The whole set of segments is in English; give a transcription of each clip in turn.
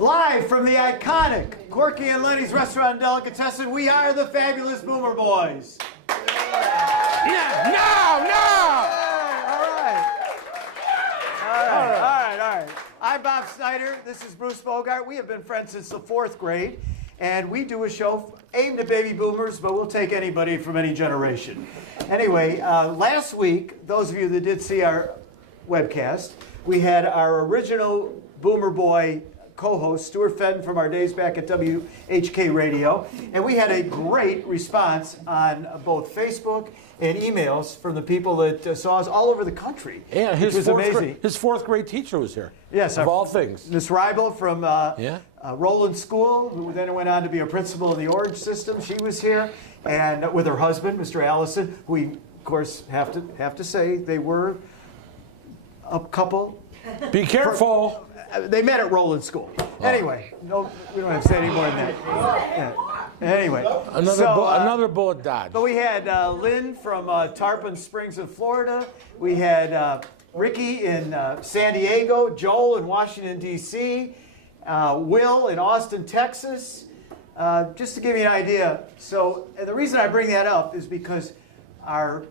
Live from the iconic Corky and Lenny's Restaurant and Delicatessen, we are the fabulous Boomer Boys. No! All right. I'm Bob Snyder. This is Bruce Bogart. We have been friends since the 4th grade, and we do a show aimed at baby boomers, but we'll take anybody from any generation. Anyway, last week, those of you that did see our webcast, we had our original Boomer Boy co-host, Stuart Fenton, from our days back at WHK Radio, and we had a great response on both Facebook and emails from the people that saw us all over the country. Yeah, his amazing. His 4th grade teacher was here. Yes, of all things. Miss Ribel from Roland School, who then went on to be a principal in the Orange System. She was here, and with her husband, Mr. Allison, who we, of course, have to say they were a couple. Be careful. They met at Roland School. Anyway, no, we don't have to say any more than that. Yeah. Anyway, another bullet dodge. But we had Lynn from Tarpon Springs in Florida. We had Ricky in San Diego, Joel in Washington, D.C., Will in Austin, Texas. Just to give you an idea. So the reason I bring that up is because our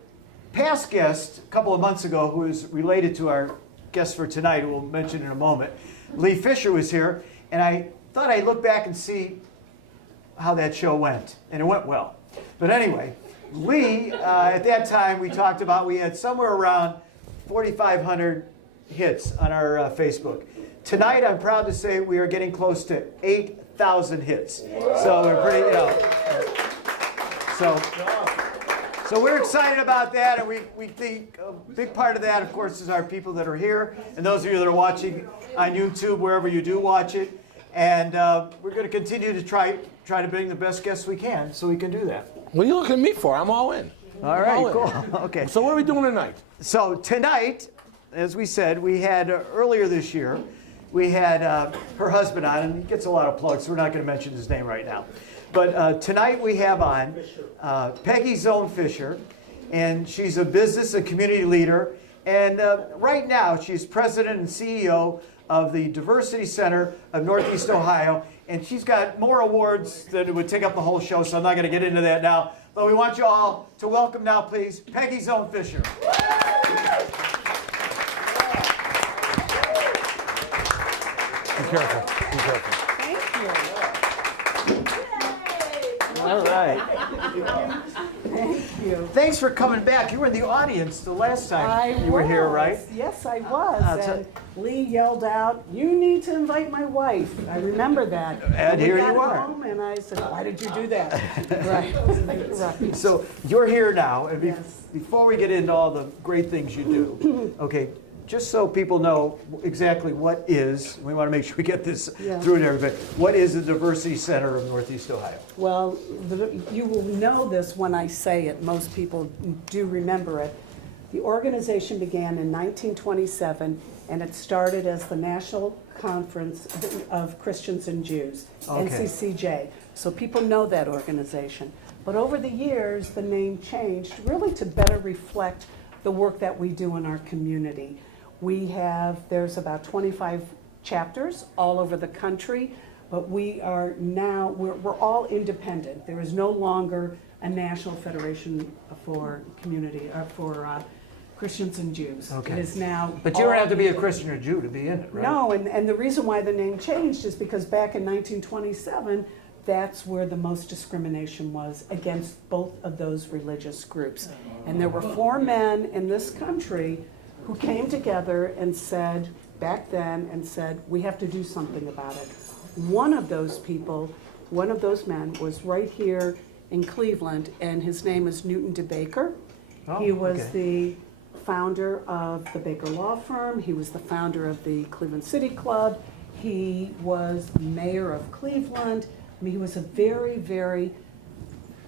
past guest, a couple of months ago, who is related to our guest for tonight, who we'll mention in a moment, Lee Fisher, was here, and I thought I'd look back and see how that show went, and it went well. But anyway, Lee, at that time, we talked about, we had somewhere around 4,500 hits on our Facebook. Tonight, I'm proud to say we are getting close to 8,000 hits. So we're pretty, So we're excited about that, and we think a big part of that, of course, is our people that are here, and those of you that are watching on YouTube, wherever you do watch it. And we're going to continue to try to bring the best guests we can, so we can do that. What are you looking at me for? I'm all in. All right, cool. Okay. So what are we doing tonight? So tonight, as we said, we had earlier this year, we had her husband on, and he gets a lot of plugs, so we're not going to mention his name right now. But tonight we have on Peggy Zone Fisher, and she's a business and community leader. And right now she's president and CEO of the Diversity Center of Northeast Ohio. And she's got more awards than would take up the whole show, so I'm not going to get into that now. But we want you all to welcome now, please, Peggy Zone Fisher. Be careful. Be careful. Thank you. All right. Thank you. Thanks for coming back. You were in the audience the last time you were here, right? Yes, I was. And Lee yelled out, "You need to invite my wife." I remember that. And here you are. Home and I said, "Why did you do that?" Right. So you're here now, and Yes. before we get into all the great things you do, okay, just so people know exactly what is, we want to make sure we get this through to everybody, what is the Diversity Center of Northeast Ohio? Well, you will know this when I say it. Most people do remember it. The organization began in 1927, and it started as the National Conference of Christians and Jews, NCCJ. So people know that organization. But over the years, the name changed really to better reflect the work that we do in our community. There's about 25 chapters all over the country, but we're all independent. There is no longer a national federation for community, or for Christians and Jews. Okay. It is now. But you don't have to be a Christian or Jew to be in it, right? No, and the reason why the name changed is because back in 1927, that's where the most discrimination was against both of those religious groups. And there were 4 men in this country who came together and said, back then, we have to do something about it. One of those men was right here in Cleveland, and his name is Newton DeBaker. He was the founder of the Baker Law Firm. He was the founder of the Cleveland City Club. He was mayor of Cleveland. I mean, he was a very, very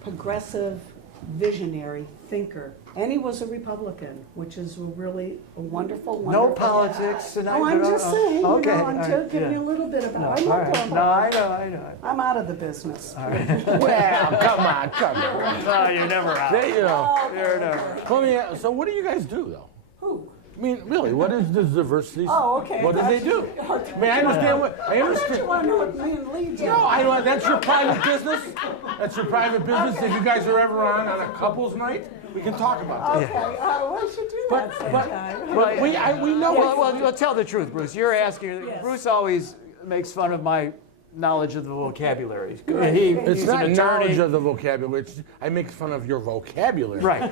progressive, visionary thinker. And he was a Republican, which is really a wonderful, wonderful. No politics tonight? Oh, I'm just saying, Okay. I'm just giving you a little bit about it. No, I know. I'm out of the business. All right. Well, come on. No, you're never out. You're You're never. So what do you guys do, though? Who? I mean, really, what is this diversity? Oh, okay. What do they do? I mean, I understand what, I I thought you understand. want to know what me and Lee do. No, I don't, that's your private business. That's your private business. If you guys are ever on a couples night, we can talk about that. Okay, we should do that sometime. But we know Well, tell the truth, Bruce. You're asking. Yes. Bruce always makes fun of my knowledge of the vocabulary. it's He's not an knowledge attorney. of the vocabulary. I make fun of your vocabulary. Right.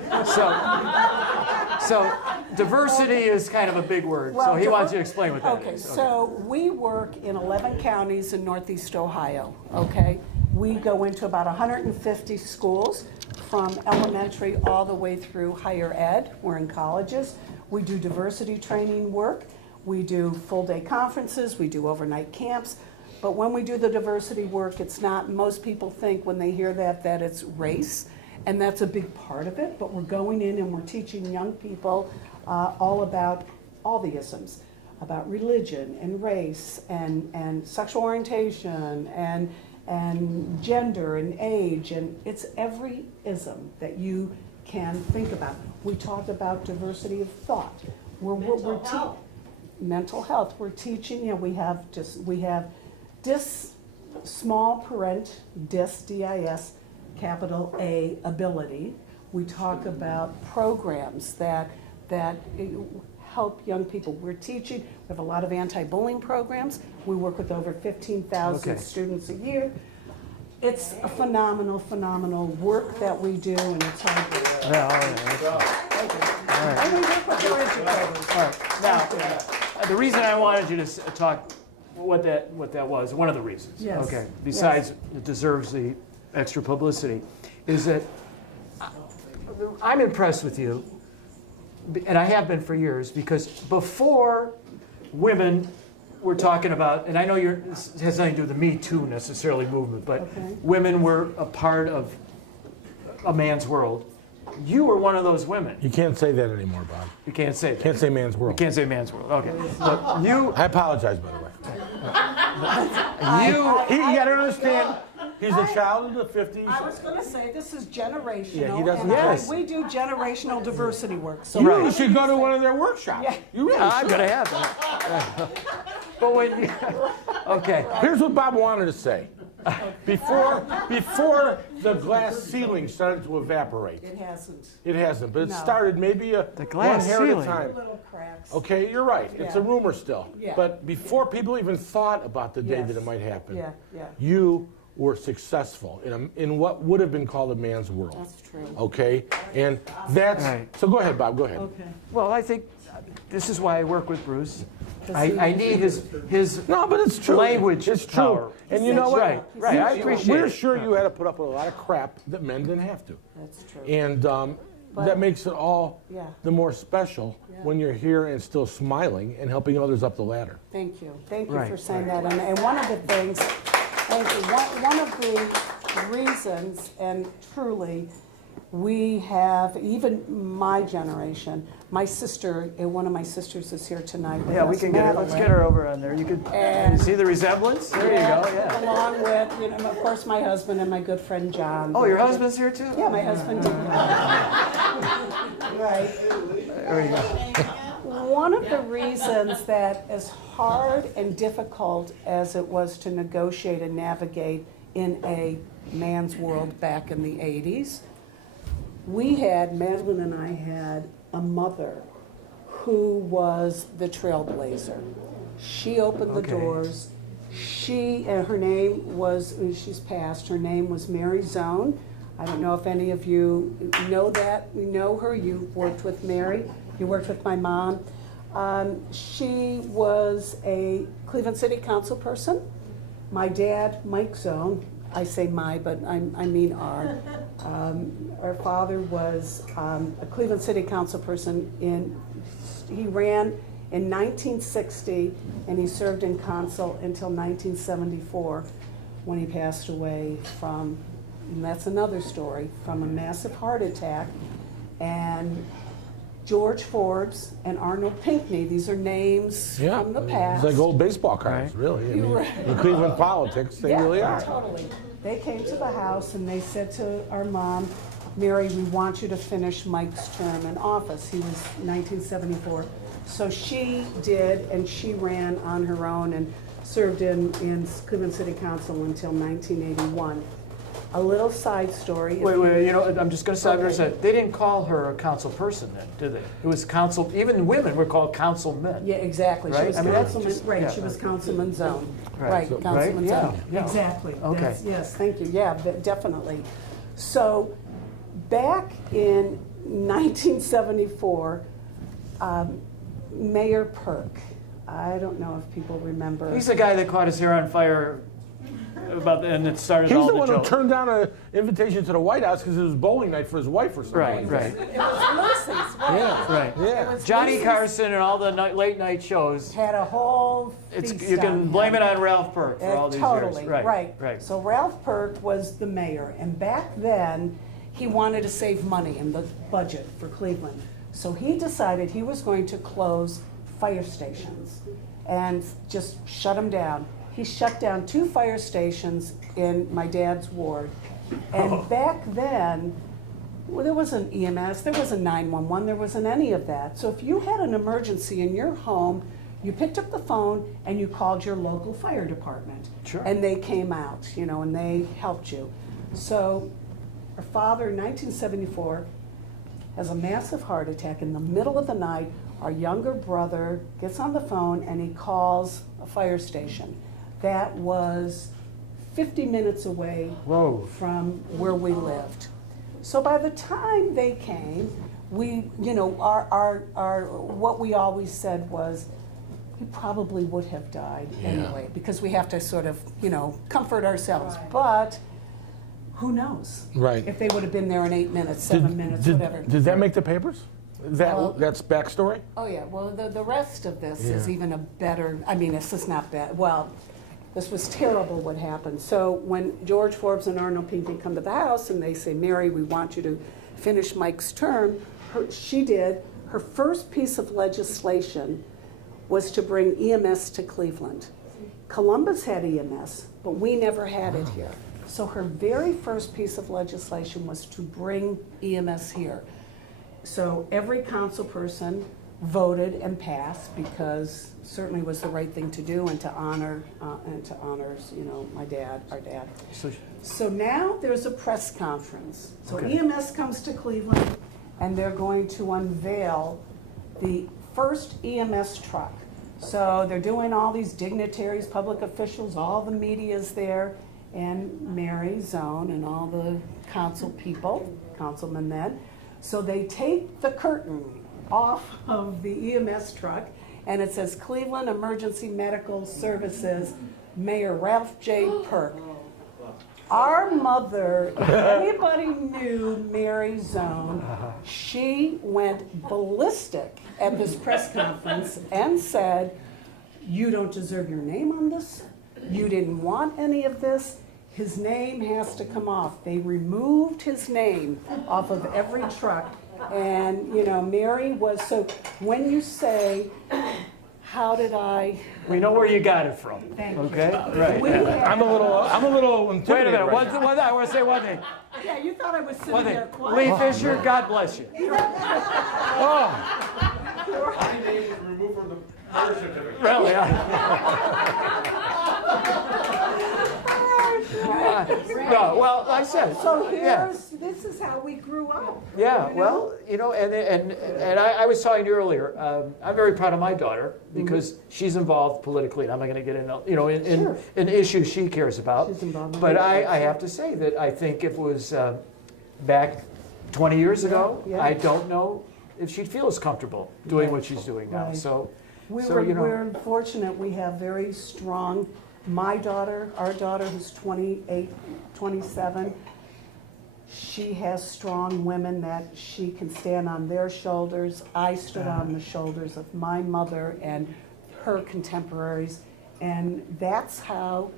So diversity is kind of a big word. Well, So he wants you to explain what that Okay, is. so we work in 11 counties in Northeast Ohio, okay? We go into about 150 schools from elementary all the way through higher ed. We're in colleges. We do diversity training work. We do full-day conferences. We do overnight camps. But when we do the diversity work, it's not, most people think when they hear that it's race. And that's a big part of it, but we're going in and we're teaching young people all about all the isms, about religion and race and sexual orientation and gender and age, and it's every ism that you can think about. We talk about diversity of thought. Mental health. We're teaching, we have DIS, small parent, DIS, D-I-S, capital A, ability. We talk about programs that help young people. We're teaching, we have a lot of anti-bullying programs. We work with over 15,000 Okay. students a year. It's a phenomenal work that we do, and it's hard work. And we work with our educators. All right. Now, the reason I wanted you to talk what that was, one of the reasons, Yes. okay, besides it deserves the extra publicity, is that I'm impressed with you, and I have been for years, because before women were talking about, and I know this has nothing to do with the Me Too necessarily movement, but Okay. women were a part of a man's world. You were one of those women. You can't say that anymore, Bob. You can't say that. Can't say man's You world. can't say man's world. Okay. But you, I apologize, by the way. You got to understand, he's a child of the 50s. I was going to say, this is generational. Yeah, he doesn't- and Yes. we do generational diversity work. So You Right. really should go to one of their workshops. Yeah. You really I'm should. gonna have that. But when you, okay, Here's what Bob wanted to say. Before the glass ceiling started to evaporate, It hasn't. it hasn't, but it No. started maybe glass one hair at ceiling. a time. Little cracks. Okay, you're right. It's a Yeah. rumor still. Yeah. But before people even thought about the day Yes. that it might happen, Yeah, yeah. you were successful in what would have been called a man's world. That's true. Okay? And that's... Right. So go ahead, Bob. Go ahead. Okay. well, I think this is why I work with Bruce. I need his No, but it's true. language It's true. power. And you know what? Right, right. I appreciate We're it. sure you had to put up with a lot of crap that men didn't have to. That's true. And that makes it all Yeah. the more special when you're here and still smiling and helping others up the ladder. Thank you. Thank you Right, for saying that. And one of the things, thank you. One of the reasons, and truly, we have, even my generation, my sister, one of my sisters is here tonight with Yeah, we us, can get her. Let's Madeline. get her over on there. You could And- see the resemblance. There you go. Yeah. Along with, of course, my husband and my good friend John. Oh, your husband's here too. Yeah, my husband did. Right. There you go. One of the reasons that as hard and difficult as it was to negotiate and navigate in a man's world back in the 80s, Madeline and I had a mother who was the trailblazer. She opened the Okay. doors. Her name was, she's passed, her name was Mary Zone. I don't know if any of you know that, you know her, you've worked with Mary, you worked with my mom. She was a Cleveland City Council person. My dad, Mike Zone, I say my, but I mean our. Our father was a Cleveland City Council person. He ran in 1960, and he served in council until 1974, when he passed away from, and that's another story, from a massive heart attack. And George Forbes and Arnold Pinckney, these are names from the past. It's like old baseball cards, Right. really. I mean, Right. in Cleveland politics, they really are. Totally. They came to the house and they said to our mom, Mary, we want you to finish Mike's term in office. He was 1974 So she did, and she ran on her own and served in Cleveland City Council until 1981. A little side story. Wait, you know, I'm just gonna stop here and Okay. say, they didn't call her a council person then, did they? It was council, even women were called councilmen. Yeah, exactly. She Right? was I mean, that's councilman, just- right, yeah. she was Councilman Zone. Right. Right, So- Councilman right? Zone. Yeah, yeah. Exactly. Okay. That's- Yes, thank you. Yeah, definitely. So, back in 1974, Mayor Perk, I don't know if people remember. He's the guy that caught his hair on fire and it started He's all the the one who jokes. turned down an invitation to the White House because it was bowling night for his wife or something. Right, right, It was Lucy's, right? Yeah. right. Yeah. Johnny Lucy's- Carson and all the late night shows. Had a whole It's, feast you can on blame him. it on Ralph Perk for all these Totally, years. right. So Ralph Perk was the mayor, and back then, he wanted to save money in the budget for Cleveland. So he decided he was going to close fire stations and just shut them down. He shut down 2 fire stations in my dad's ward. And back then, well, there wasn't EMS, there wasn't 911, there wasn't any of that. So if you had an emergency in your home, you picked up the phone and you called your local fire department. Sure. And they came out, you know, and they helped you. So our father in 1974 has a massive heart attack in the middle of the night. Our younger brother gets on the phone and he calls a fire station. That was 50 minutes away Whoa. from where we lived. So by the time they came, we, you know, our what we always said was, he probably would have died anyway, because we have to sort of, you know, comfort ourselves. But who knows? Right. If they would have been there in 8 minutes, 7 minutes, whatever. Did that make the papers? Well- That's backstory? Oh, yeah, well, the rest of this is Yeah. even a better, I mean, this is not bad, well, this was terrible what happened. So when George Forbes and Arnold Pinckney come to the house and they say, Mary, we want you to finish Mike's term, she did. Her first piece of legislation was to bring EMS to Cleveland. Columbus had EMS, but we never had it here. So her very first piece of legislation was to bring EMS here. So every council person voted and passed, because certainly was the right thing to do, and to honor, you know, my dad, our dad. So now there's a press conference. So Okay. EMS comes to Cleveland, and they're going to unveil the first EMS truck. So they're doing all these dignitaries, public officials, all the media's there, and Mary Zone and all the council people, councilmen then. So they take the curtain off of the EMS truck, and it says Cleveland Emergency Medical Services, Mayor Ralph J. Perk. Our mother, if anybody knew Mary Zone, she went ballistic at this press conference and said, you don't deserve your name on this. You didn't want any of this. His name has to come off. They removed his name off of every truck. And, you know, Mary was, so when you say, how did I? We know where you got it from. Thank you. Okay? Right. We yeah. had- I'm a little Wait a intimidated minute. right One, I want to say one thing. Yeah, you thought I was sitting One thing. there Lee quiet. Fisher, God bless you. Oh, Really? No, well, like I said. So yeah. this is how we grew up. Yeah, you know? well, you know, and I was talking to you earlier. I'm very proud of my daughter because she's involved politically, and I'm not going to get into, you know, Sure. in issues she cares about. She's involved in But issues. I have to say that I think if it was back 20 years ago, yeah. I don't know if she'd feel as comfortable doing what she's doing now. Right. So, We're you know, we're fortunate, we have very strong, my daughter, our daughter who's 28, 27, she has strong women that she can stand on their shoulders. I stood on the shoulders of my mother and her contemporaries, and that's how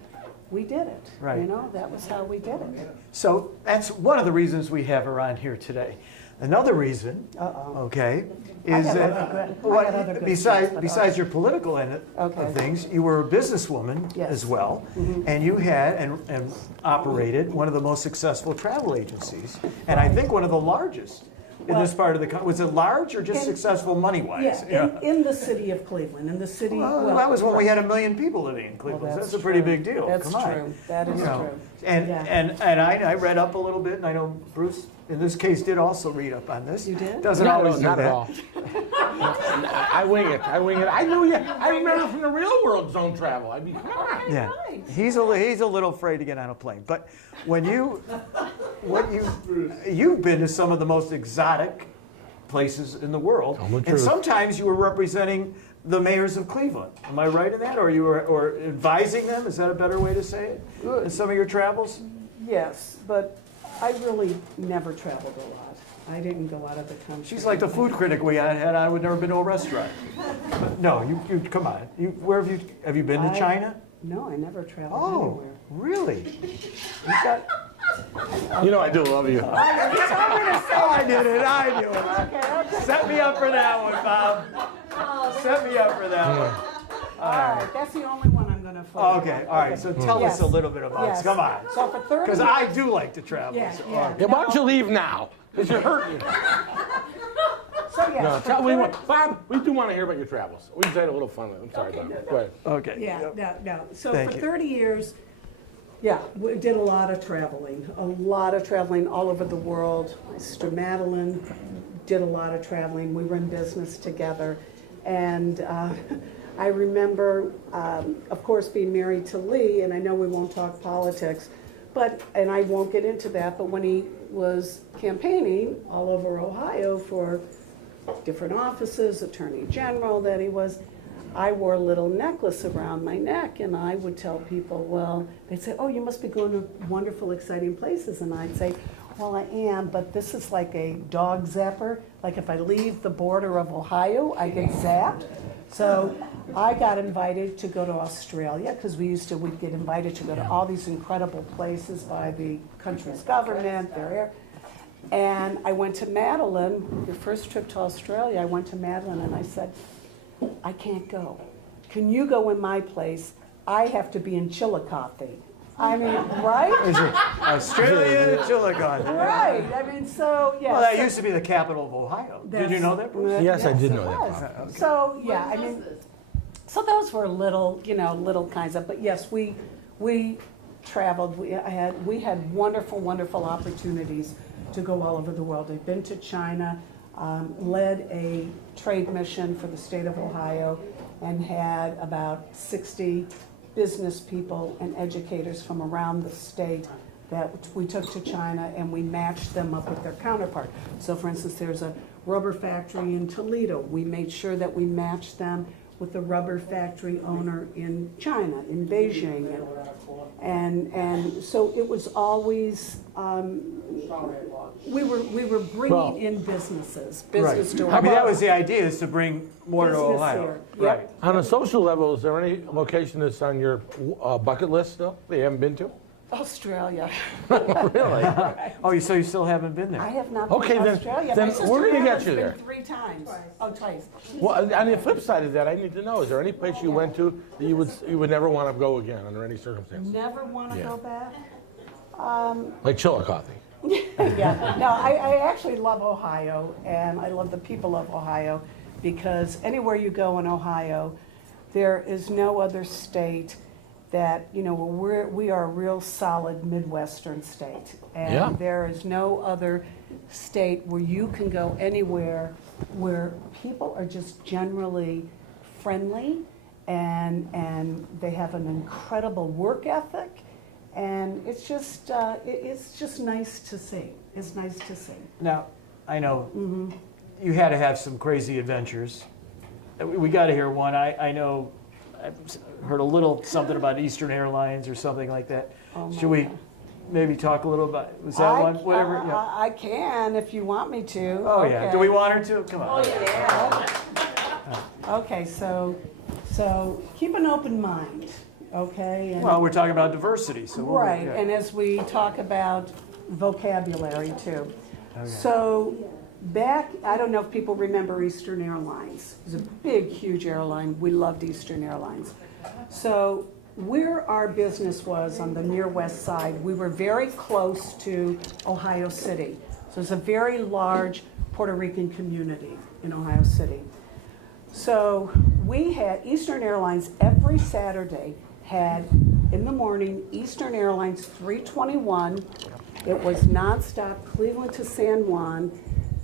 we did it. Right. You know, that was how we did it. so that's one of the reasons we have her on here today. Another reason, Uh-oh. okay, I is got that other good- I got other good besides stuff, but besides your political end Okay. of things, you were a businesswoman Yes. as well, and you had and operated one of the most successful travel agencies, and I think one of the largest in this part of the country? Was it large or just successful money-wise? In the city of Cleveland, in the city. Well, that was when we had 1 million people living in Cleveland. Well, that's a pretty true. big deal. That's Come on. true. That is You know, true. And, Yeah. and I read up a little bit, and I know Bruce, in this case, did also read up on this. You did? Doesn't No, always do not that. at all. I wing it. I knew you. I remember from the real world zone travel. I mean, come on. Yeah, he's a little afraid to get on a plane. But you've been to some of the most exotic places in the world, Tell the and truth. sometimes you were representing the mayors of Cleveland. Am I right in that, or you were or advising them? Is that a better way to say it? In some of your travels? Yes, but I really never traveled a lot. I didn't go out of the country. She's like the food critic we had. I would never been to a restaurant. But no, you come on. Where have you been to China? No, I never traveled Oh, anywhere. really? You got, You know I do love you. I did it. I knew it. Okay. Set me up for that one, Bob. Set me up for that one. All right, that's the only one I'm going to follow. Okay, all right. So tell Yes. us a little bit about Yes. it. Come on. So for 30 Because I do like to travel. Yeah, so- yeah. Yeah, why don't you leave now? Because you're hurting. So yes, No, for tell me 30 what, Bob. We do want to hear about your travels. We just had a little fun. I'm sorry, Bob. Go ahead. Okay. Yeah, Yep. no. So Thank for you. 30 years, yeah, we did a lot of traveling all over the world. My sister Madeline did a lot of traveling. We were in business together. And I remember, of course, being married to Lee, and I know we won't talk politics, and I won't get into that, but when he was campaigning all over Ohio for different offices, Attorney General that he was, I wore a little necklace around my neck, and I would tell people, well, they'd say, oh, you must be going to wonderful, exciting places. And I'd say, well, I am, but this is like a dog zapper. Like if I leave the border of Ohio, I get zapped. So I got invited to go to Australia, because we'd get invited to go to all these incredible places by the country's government, their air. And I went to Madeline, your first trip to Australia, I went to Madeline and I said, I can't go. Can you go in my place? I have to be in Chillicothe. I mean, right? Is it Australia, Chillicothe? Right. I mean, so, yeah. Well, that used to be the capital of Ohio. Did you know that, Bruce? Yes, I did know it that, was. Bob. So, yeah, I mean, so those were little kinds of, but yes, we traveled. We had wonderful, wonderful opportunities to go all over the world. I've been to China, led a trade mission for the state of Ohio, and had about 60 business people and educators from around the state that we took to China, and we matched them up with their counterpart. So for instance, there's a rubber factory in Toledo. We made sure that we matched them with the rubber factory owner in China, in Beijing. And so it was always, we were bringing in businesses, business to I mean, that was the idea, is to bring more to Business Ohio. here. Yep. Right. On a social level, is there any location that's on your bucket list still that you haven't been to? Australia. Really? Oh, so you still haven't been I there? have not Okay, been to then- Australia. then My sister we're gonna get Madeleine's you been there. 3 times. Oh, twice. Well, on the flip side of that, I need to know: is there any place you went to that you would never want to go again under any circumstance? Never want to Yeah. go back. Like Chillicothe. Yeah, no, I actually love Ohio, and I love the people of Ohio, because anywhere you go in Ohio, there is no other state that, we are a real solid Midwestern state. Yeah. And there is no other state where you can go anywhere where people are just generally friendly, and they have an incredible work ethic. And it's just nice to see. It's nice to see. Now, I know you had to have some crazy adventures. We got to hear one. I know I've heard a little something about Eastern Airlines or something like that. Oh, my Should we God. maybe talk a little about, was that one? Whatever. Yeah. I can if you want me to. Oh, yeah. Okay. Do we want her to? Come on. Okay, so keep an open mind, okay? And, Well, we're talking about diversity, so we'll, right, yeah. and as we talk about vocabulary too. So back, I don't know if people remember Eastern Airlines. It was a big, huge airline. We loved Eastern Airlines. So where our business was on the near west side, we were very close to Ohio City. So it's a very large Puerto Rican community in Ohio City. So we had Eastern Airlines every Saturday had in the morning Eastern Airlines 321. It was nonstop Cleveland to San Juan,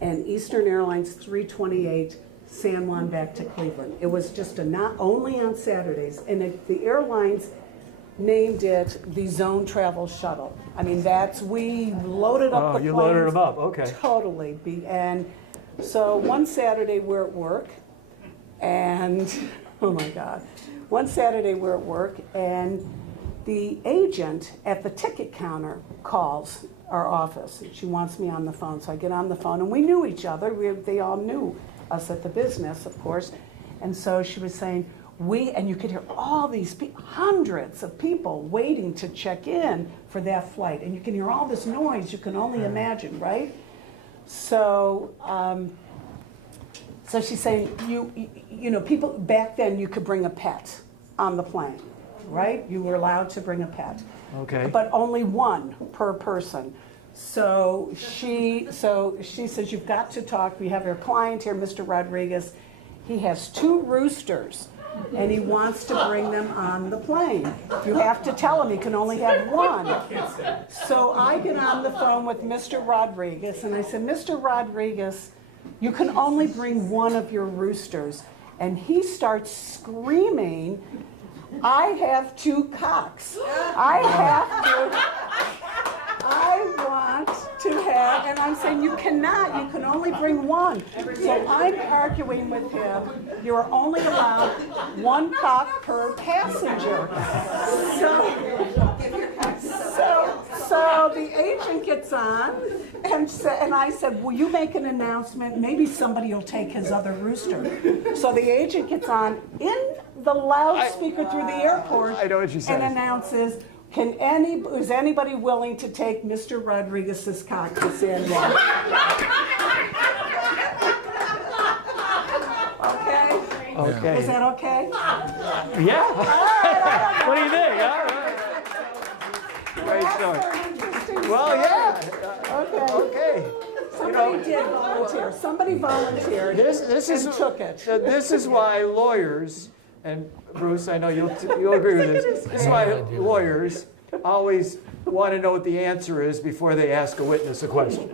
and Eastern Airlines 328 San Juan back to Cleveland. It was just not only on Saturdays, and the airlines named it the Zone Travel Shuttle. I mean, we loaded up the planes. You loaded them up, okay. Totally. And so one Saturday we're at work, and oh my God, one Saturday we're at work, and the agent at the ticket counter calls our office. She wants me on the phone, so I get on the phone, and we knew each other. They all knew us at the business, of course. And so she was saying, and you could hear all these hundreds of people waiting to check in for that flight. And you can hear all this noise you can only imagine, right? So, so she's saying, you know, people, back then you could bring a pet on the plane, right? You were allowed to bring a pet. Okay. But only one per person. So she says, you've got to talk. We have our client here, Mr. Rodriguez. He has 2 roosters, and he wants to bring them on the plane. You have to tell him he can only have 1. So I get on the phone with Mr. Rodriguez, and I said, Mr. Rodriguez, you can only bring 1 of your roosters. And he starts screaming, I have 2 cocks. I want to have, and I'm saying, you cannot, you can only bring 1. So I'm arguing with him, you're only allowed 1 cock per passenger. So the agent gets on, and I said, will you make an announcement? Maybe somebody will take his other rooster. So the agent gets on in the loudspeaker through the airport. I know what she said. And announces, is anybody willing to take Mr. Rodriguez's cock to San Juan? Okay? Okay. Is that okay? Yeah. What do you think? Great story. Well, yeah. Okay. Somebody did volunteer. Somebody volunteered and took it. This is why lawyers, and Bruce, I know you'll agree with this. This is why lawyers always want to know what the answer is before they ask a witness a question.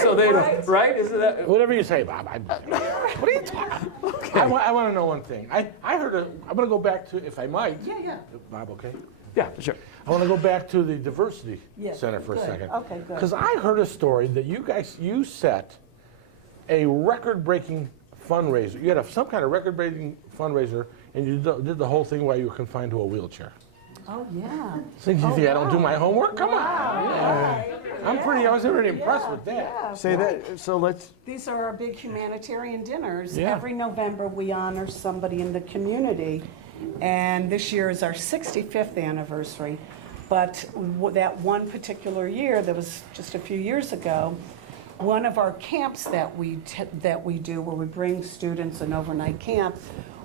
So they don't, right? Isn't that? Whatever you say, Bob. What are you talking? Okay. I want to know one thing. I heard I'm going to go back to, if I might. Yeah. Bob, okay? Yeah, sure. I want to go back to the Diversity Center for good. a second. Okay, good. Because I heard a story that you set a record-breaking fundraiser. You had some kind of record-breaking fundraiser, and you did the whole thing while you were confined to a wheelchair. Oh, yeah. So you think I don't do my homework? Come on. Yeah. I was already impressed with that. Yeah. Say that, so let's, These are our big humanitarian dinners. Yeah. Every November, we honor somebody in the community. And this year is our 65th anniversary. But that one particular year, that was just a few years ago, one of our camps that we do, where we bring students an overnight camp,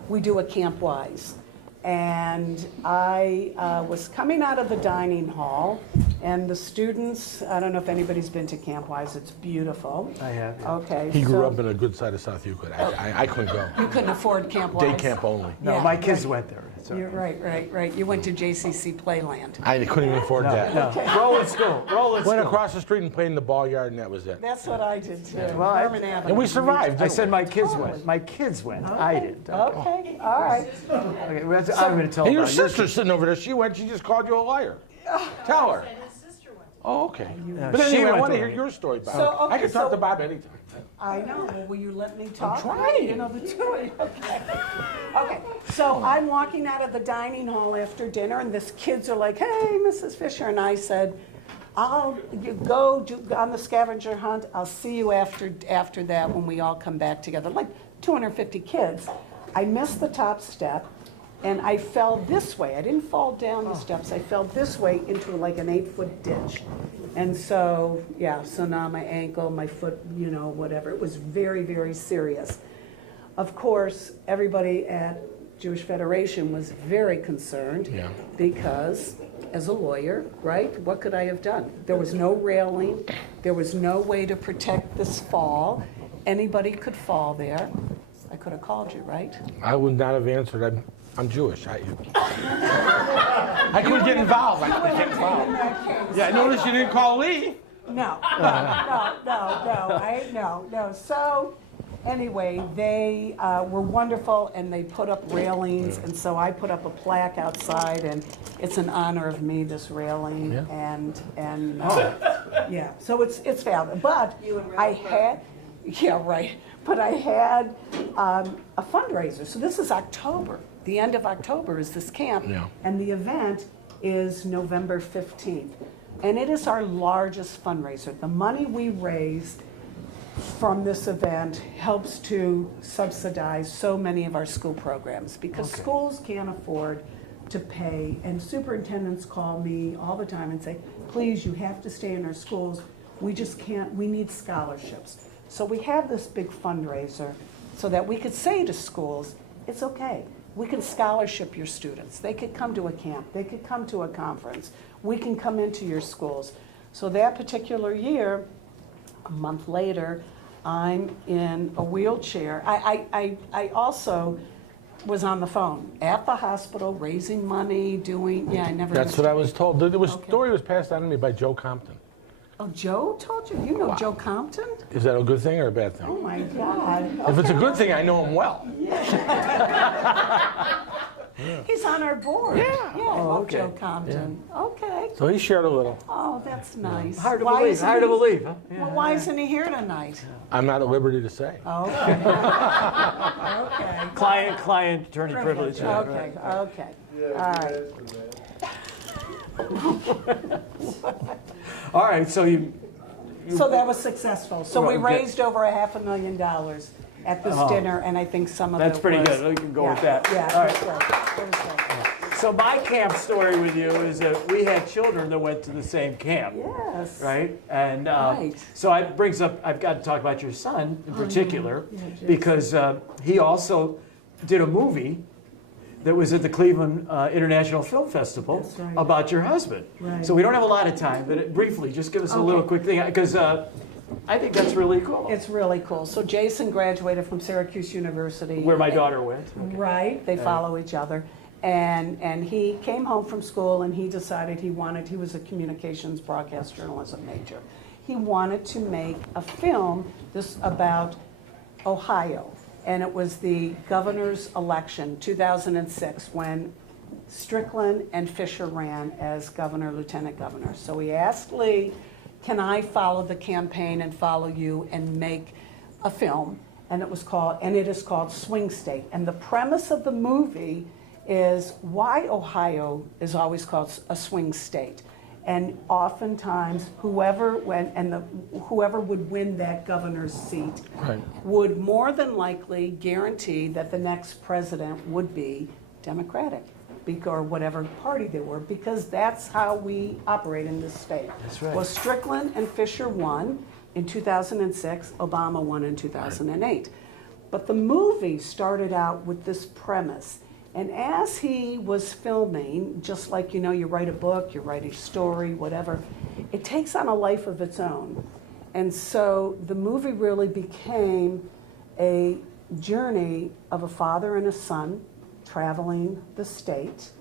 we do a Camp Wise. And I was coming out of the dining hall, and the students, I don't know if anybody's been to Camp Wise, it's beautiful. I have. Yeah. Okay. He grew up in a good side of South Euclid. I couldn't go. You couldn't afford Camp Wise. Day camp only. No, Yeah, my kids right. went there. So. You're right. You went to JCC Playland. I couldn't even afford that. No. Rolling school. Went across the street and played in the ball yard, and that was it. That's what I did too. Well, Herman Avenue. And we survived. I said my kids Totally. went. My kids went. I didn't. Okay, all right. Okay, well, I'm going to tell And your about yours. sister's sitting over there. She just called you a liar. Tell her. Oh, okay. But she anyway, I went want to to hear it. your story, Bob. So, okay, I can talk so- to Bob anytime. I know. Well, will you let me talk? trying. You know the two of you. Okay. Okay. So I'm walking out of the dining hall after dinner, and these kids are like, "Hey, Mrs. Fisher," and I said, you go on the scavenger hunt. I'll see you after that when we all come back together." Like 250 kids. I missed the top step, and I fell this way. I didn't fall down the steps. I fell this way into like an 8-foot ditch. And so, so now my ankle, my foot, whatever. It was very, very serious. Of course, everybody at Jewish Federation was very concerned Yeah. because, as a lawyer, right, what could I have done? There was no railing, there was no way to protect this fall. Anybody could fall there. I could have called you, right? I would not have answered. I'm Jewish. I couldn't get involved. I couldn't get involved. Yeah, I noticed you didn't call Lee. No. So, anyway, they were wonderful, and they put up railings, and so I put up a plaque outside, and it's in honor of me, this railing, Yeah. and yeah, so it's valid. But I had, yeah, right. But I had a fundraiser. So this is October. The end of October is this camp, Yeah. and the event is November 15th. And it is our largest fundraiser. The money we raise from this event helps to subsidize so many of our school programs because schools can't afford to pay. And superintendents call me all the time and say, please, you have to stay in our schools. We just can't, we need scholarships. So we have this big fundraiser so that we could say to schools, it's okay. We can scholarship your students. They could come to a camp. They could come to a conference. We can come into your schools. So that particular year, a month later, I'm in a wheelchair. I also was on the phone at the hospital, raising money, doing, I never. That's what I was told. The story was passed on to me by Joe Compton. Oh, Joe told you? You know Joe Compton? Is that a good thing or a bad thing? Oh, my God. If it's a good thing, I know him well. He's on our board. Yeah. I love Joe Compton. Okay. So he shared a little. Oh, that's nice. Hard to Why believe, isn't hard to he- believe, huh? Well, why isn't he here tonight? I'm not at liberty to say. Okay. Okay. Client attorney privilege. yeah, Okay, right. okay. All right. All right, so you, So that was successful. So we Right, raised over $500,000 at this dinner, and I think some of it that's pretty was- good. We can go with that. Yeah, All it was right. good. It was good. So my camp story with you is that we had children that went to the same camp. Yes. Right? And Right. so it brings up, I've got to talk about your son in particular, Yeah, Jason. because he also did a movie that was at the Cleveland International Film Festival That's right. about your husband. Right. So we don't have a lot of time, but briefly, just give us a little Okay. quick thing, because I think that's really cool. It's really cool. So Jason graduated from Syracuse University. Where my daughter went. Right, they follow each other. And he came home from school and he decided he was a communications broadcast journalism major. He wanted to make a film about Ohio. And it was the governor's election, 2006, when Strickland and Fisher ran as governor, lieutenant governor. So he asked Lee, can I follow the campaign and follow you and make a film? And it is called Swing State. And the premise of the movie is why Ohio is always called a swing state. And oftentimes, whoever would win that governor's seat Right. would more than likely guarantee that the next president would be Democratic, or whatever party they were, because that's how we operate in this state. That's right. Well, Strickland and Fisher won in 2006, Obama won in 2008. But the movie started out with this premise. And as he was filming, just like, you write a book, you write a story, whatever, it takes on a life of its own. And so the movie really became a journey of a father and a son traveling the state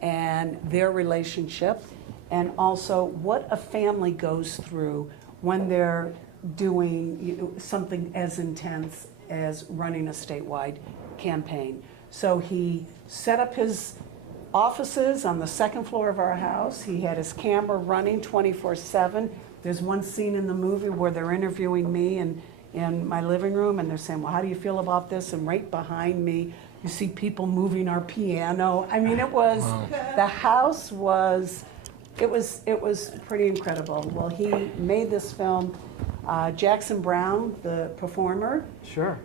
and their relationship, and also what a family goes through when they're doing something as intense as running a statewide campaign. So he set up his offices on the second floor of our house. He had his camera running 24/7. There's one scene in the movie where they're interviewing me in my living room, and they're saying, well, how do you feel about this? And right behind me, you see people moving our piano. I mean, the house was, it was pretty incredible. Well, he made this film. Jackson Brown, the performer, Sure.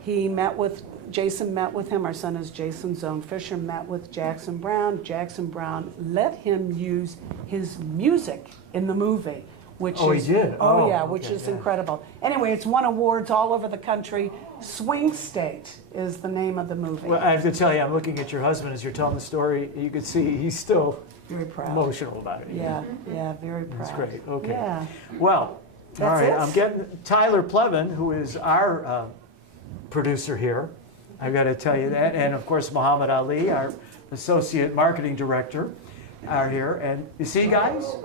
Jason met with him. Our son is Jason Zone Fisher, met with Jackson Brown. Jackson Brown let him use his music in the movie, which Oh, he is did? oh, Oh, yeah, which okay, is yeah. incredible. Anyway, it's won awards all over the country. Swing State is the name of the movie. Well, I have to tell you, I'm looking at your husband as you're telling the story. You can see he's still Very proud. emotional about it. Yeah, yeah, very proud. That's great. Okay. Yeah. Well, all That's right. it? I'm getting Tyler Plevin, who is our producer here. I've got to tell you that, and of course Muhammad Ali, our associate marketing director, are here. And you see, guys,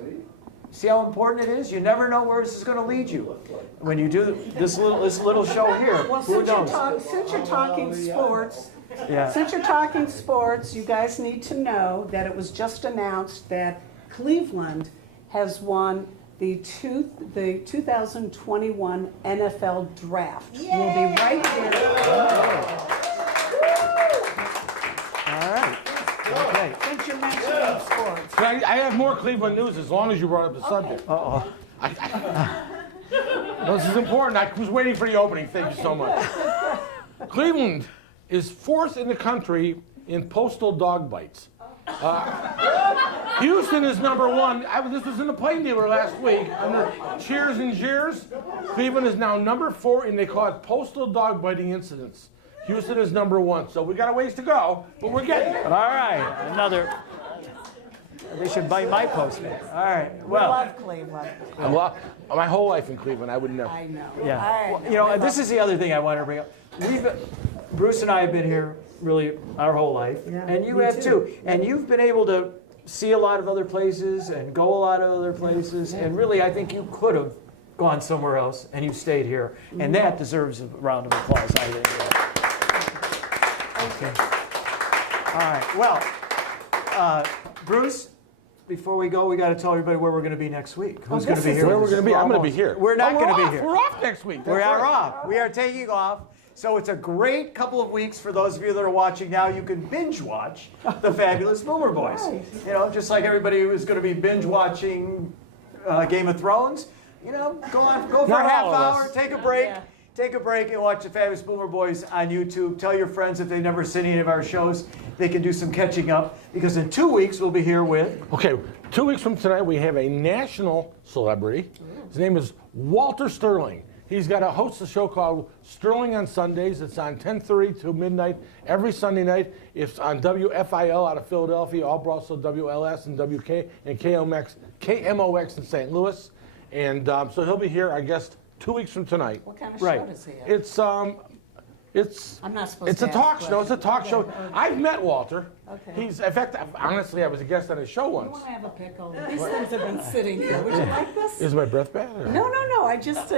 see how important it is. You never know where this is going to lead you when you do this little show here. Well, Who knows? since you're talking sports, Yeah. since you're talking sports, you guys need to know that it was just announced that Cleveland has won the 2021 NFL Draft. We'll be right here. All right. Okay. Since you're mentioning sports. I have more Cleveland news as long as you brought up the subject. Uh-oh. No, this is important. I was waiting for the opening. Thank you so much. Cleveland is fourth in the country in postal dog bites. Houston is number one. This was in the Plain Dealer last week under cheers and jeers. Cleveland is now number 4, and they call it postal dog biting incidents. Houston is number 1, so we got a ways to go, but we're getting there. All right. Another. They should bite my postman. All right. We Well. love Cleveland. Well, my whole life in Cleveland, I would never. I know. Yeah. I Well, know. you know, We this love is the other thing I wanted to bring up. Bruce and I have been here really our whole life, Yeah, and you me have too. too. And you've been able to see a lot of other places and go a lot of other places. And really, I think you could have gone somewhere else, and you stayed here. And that deserves a round of applause, I think. Okay. All right. Well, Bruce, before we go, we got to tell everybody where we're going to be next week. Who's going to this be is here? Where we're going to be? I'm going to be Almost. here. We're not Oh, going to be off. here. We're off next week. We That's are right. off. We are taking off. So it's a great couple of weeks for those of you that are watching now. You can binge watch the Fabulous Boomer Boys. You know, just like everybody who is going to be binge watching Game of Thrones. You know, go for Not a half all of hour, us. take a break. Take a break and watch the Fabulous Boomer Boys on YouTube. Tell your friends if they've never seen any of our shows, they can do some catching up. Because in 2 weeks, we'll be here with... Okay, 2 weeks from tonight, we have a national celebrity. His name is Walter Sterling. He's got a host a show called Sterling on Sundays. It's on 10:30 to midnight every Sunday night. It's on WFIL out of Philadelphia, also WLS and WK and KMOX in St. Louis. And so he'll be here, I guess, 2 weeks from tonight. What kind of Right. show does he have? It's I'm not supposed it's to a ask talk show. It's a questions. talk show. I've met Walter. Okay. He's in fact, honestly, I was a guest on his show I once. want to have a pickle. These things have been sitting here. Would you like this? Is my breath bad? Or? No, I just go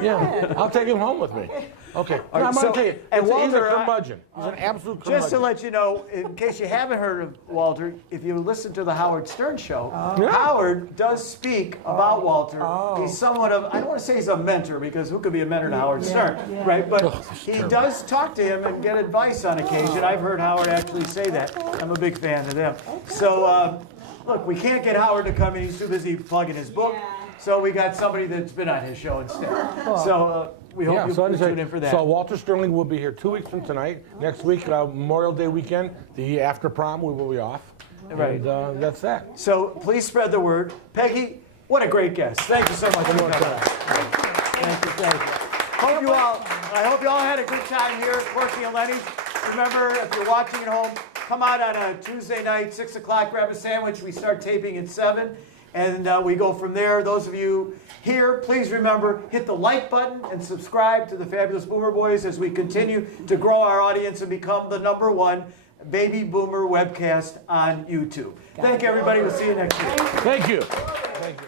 Yeah, ahead. I'll take him home with me. Okay. All right, I'm so- going to tell you, and he's a Walter, curmudgeon. He's an absolute curmudgeon. Just to let you know, in case you haven't heard of Walter, if you listen to the Howard Stern show, Yeah. Howard does speak about Walter. He's somewhat of, I don't want to say he's a mentor, because who could be a mentor to Howard Stern, right? But he does talk to him and get advice on occasion. I've heard Howard actually say that. I'm a big fan of them. So, look, we can't get Howard to come in. He's too busy plugging his book. So we got somebody that's been on his show instead. So we hope you tune in for that. So Walter Sterling will be here 2 weeks from tonight. Next week, Memorial Day weekend, the after prom, we will be off. Right. And that's that. So please spread the word. Peggy, what a great guest. Thank you so much for coming. Thank you. I hope you all had a good time here at Quirky and Lenny's. Remember, if you're watching at home, come out on a Tuesday night, 6 o'clock, grab a sandwich. We start taping at 7, and we go from there. Those of you here, please remember, hit the like button and subscribe to the Fabulous Boomer Boys as we continue to grow our audience and become the #1 baby boomer webcast on YouTube. Thank you, everybody. We'll see you next week. Thank you. Thank you.